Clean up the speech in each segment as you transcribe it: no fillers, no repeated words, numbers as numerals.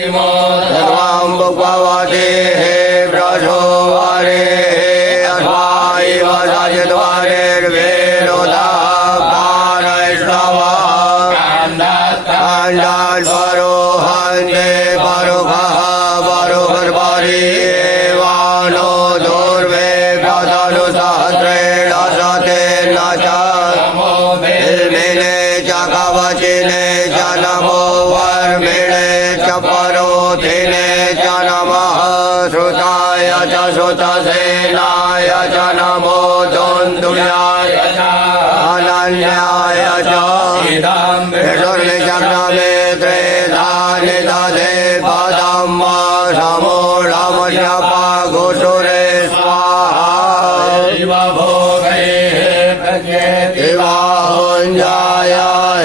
सर्वं भगवते हे प्रसो हरे अस्माय वसजद्वारे वेदोदा पारैष्णवः काण्डात् परोहन्ते परोखः परोहर्परि एवानो दुर्वे प्रतनुसहस्रेण सतेन च बिल्मिने च कवचिने च नमो वर्मिणे च परोधिने च नमः श्रुताय च श्रुतसेनाय च नमो दोन्दुल्याय च अनन्याय च विष्णुर्निचक्रमे त्रेधानि दधे पदं समूढमजपगुसुरे स्वाहा दिवाहुञ्जाय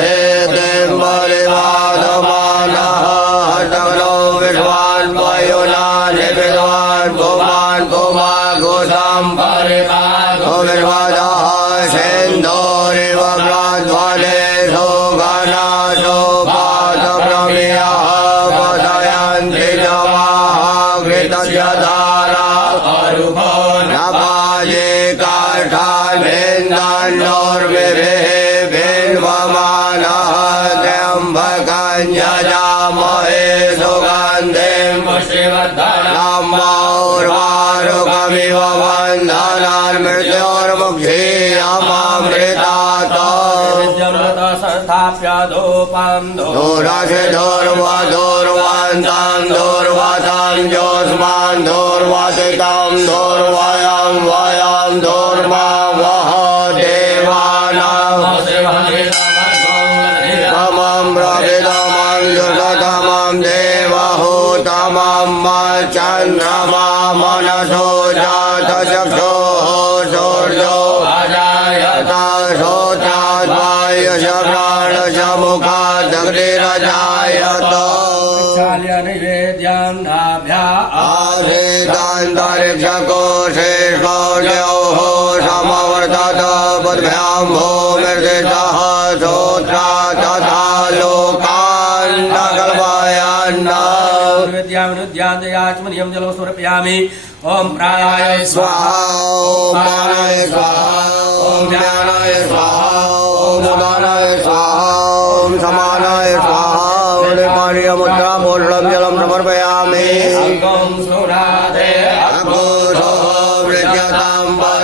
हेतिम्बरिवादमानः हस्तग्नो विश्वान् वयुनानि विद्वान् भुवान् भुवागुसं विश्वादः सिन्धोरिव प्राध्वने सुगणासो पादप्रमेयः पतयन्ति जवाः घृतस्य धारा नपाजे काष्ठान्विन्दन्नोर्विभिः बिन्वमानः त्र्यम्बकं यजामहे सुगन्धिं पुष्टिवर्धनमौर्वारुकमिव बन्धनान् मृत्योर्मुक्षीयमामृतात् दूरसिधोर्वधूर्वन्तं दूर्वतं जोस्मान् दूर्वसितं दूर्वयं वयं दूर्मावह देवानां ममं प्रविदमं जुषतमं देवहूतमं चन्द्रमा मनसो जातचक्षुः सूर्यो श्रोत्रात् वायुश्च प्राणश्च मुखात् अग्निरजायत आसीदन्तरिक्षकोशेष्वोर्योः समवर्तत पद्भ्यां भूमिर्दिशः श्रोत्रा तथा लोकान् न कल्पयन् विद्यामनुद्यान्तयाचमनियं जलो समर्पयामि। ओम प्राणाय स्वाहा ओम प्राणाय स्वाहा ओम ज्ञानाय स्वाहा ओम उदानाय स्वाहा ओम समानाय स्वाहा ओम पानीयमुद्रा पूर्णं जलं समर्पयामि। ओम सूर्याय